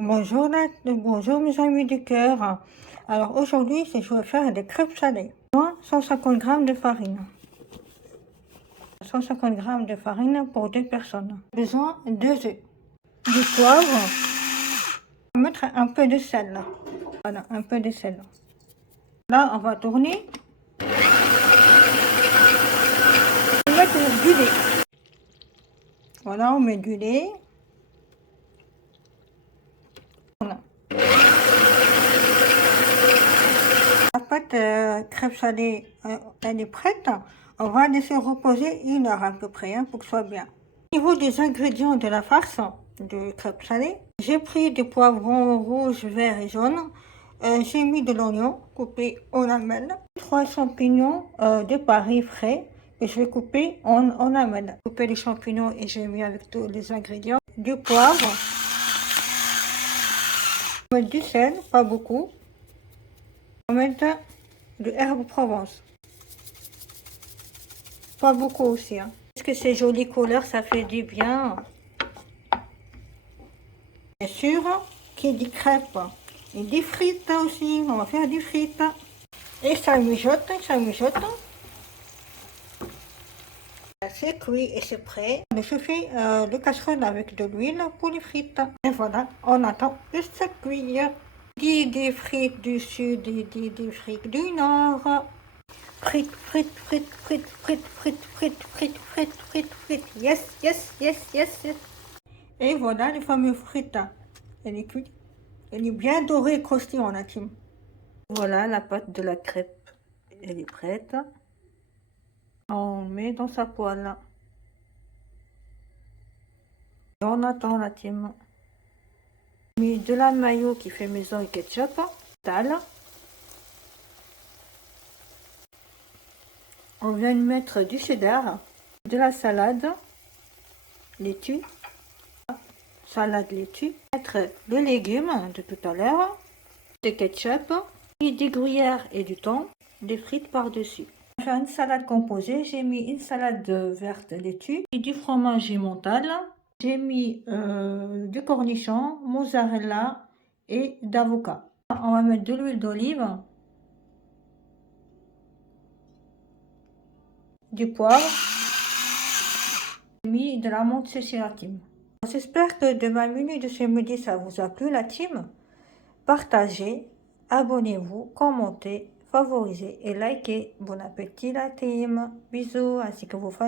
Bonjour mes amis du cœur. Alors aujourd'hui, je vais faire des crêpes salées. 150 g de farine. 150 g de farine pour 2 personnes. Besoin de 2 œufs. Du poivre. On va mettre un peu de sel. Voilà, un peu de sel. Là, on va tourner. On va mettre du lait. Voilà, on met du lait. Voilà. La pâte crêpe salée, elle est prête. On va laisser reposer 1 heure à peu près pour que ce soit bien. Au niveau des ingrédients de la farce de crêpes salées, j'ai pris des poivrons rouges, verts et jaunes. J'ai mis de l'oignon coupé en lamelles. 3 champignons de Paris frais que je vais couper en lamelles. Couper les champignons et j'ai mis avec tous les ingrédients. Du poivre. On va mettre du sel, pas beaucoup. On va mettre de l'herbe Provence. Pas beaucoup aussi. Parce que ces jolies couleurs, ça fait du bien. Bien sûr, qui dit crêpes, et des frites aussi. On va faire des frites. Et ça mijote, ça mijote. C'est cuit et c'est prêt. Je fais le casserole avec de l'huile pour les frites. Et voilà, on attend que ça cuire. Des frites du sud, des frites du nord. Frites, frites, frites, frites, frites, frites, frites, frites, frites, frites, frites. Yes, yes, yes, yes, yes. Et voilà les fameux frites. Elle est cuite. Elle est bien dorée et croustillante, la team. Voilà la pâte de la crêpe. Elle est prête. On met dans sa poêle. Et on attend la team. J'ai mis de la mayo qui fait maison et ketchup. Tal. On vient de mettre du cheddar, de la salade, laitue, salade laitue, mettre les légumes de tout à l'heure, de ketchup, et des gruyères et du thon, des frites par-dessus. Pour faire une salade composée, j'ai mis une salade verte laitue et du fromage emmental. J'ai mis du cornichon, mozzarella et d'avocat. On va mettre de l'huile d'olive, du poivre, j'ai mis de la menthe séchée la team. J'espère que de ma minute de ce midi ça vous a plu la team. Partagez, abonnez-vous, commentez, favorisez et likez. Bon appétit la team. Bisous ainsi que vos familles.